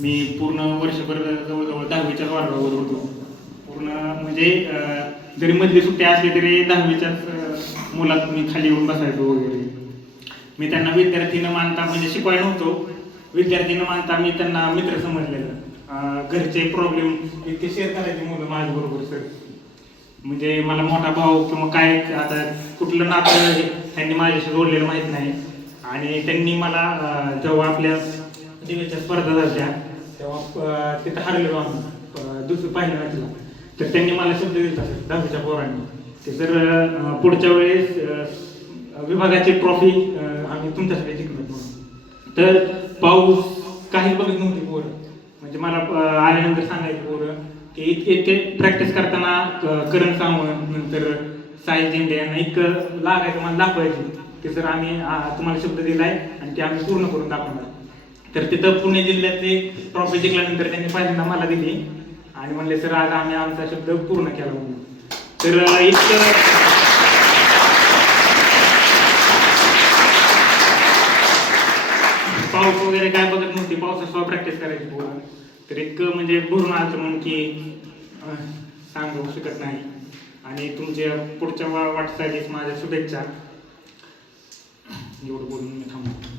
मी पूर्ण वर्षभर जवळजवळ 10वीच्या वर्गावर होतो. पूर्ण म्हणजे जरी मधली सुट्टी असली तरी 10वीच्याच मुलात मी खाली येऊन बसायचो वगैरे. मी त्यांना विद्यार्थी न मानता म्हणजे शिकवायला नव्हतो, विद्यार्थी न मानता मी त्यांना मित्र समजलेलं. घरचे प्रॉब्लेम इतके शेअर करायचे मुलं माझ्याबरोबर सर. म्हणजे मला मोठा भाऊ किंवा काय आता कुठलं नातं त्यांनी माझ्याशी जोडलेलं माहीत नाही. आणि त्यांनी मला जेव्हा आपल्या दिव्याच्या स्पर्धा झाल्या तेव्हा तिथं हरलेलो आम्ही दुसरं पहिल्या मॅचला. तर त्यांनी मला शब्द दिला 10वीच्या पोरांनी की सर पुढच्या वेळेस विभागाची ट्रॉफी आम्ही तुमच्यासाठी जिंकणार म्हणून. तर पाऊस काही बघत नव्हती पोरं, म्हणजे मला आल्यानंतर सांगायचे पोरं की इतके प्रॅक्टिस करताना करण सावंत नंतर साई झेंडे यांना इतकं लागायचं मला दाखवायचे की सर आम्ही तुम्हाला शब्द दिलाय आणि ते आम्ही पूर्ण करून दाखवणार. तर तिथं पुणे जिल्ह्यातली ट्रॉफी जिंकल्यानंतर त्यांनी पहिल्यांदा मला दिली आणि म्हणले सर आज आम्ही आमचा शब्द पूर्ण केला म्हणून. तर इतकं पाऊस वगैरे काय बघत नव्हती, पावसासह प्रॅक्टिस करायची पोरं. तर इतकं म्हणजे भरून आलं म्हणून की सांगू शकत नाही. आणि तुमच्या पुढच्या वाटचालीस माझ्या शुभेच्छा. एवढं बोलून मी थांबतो.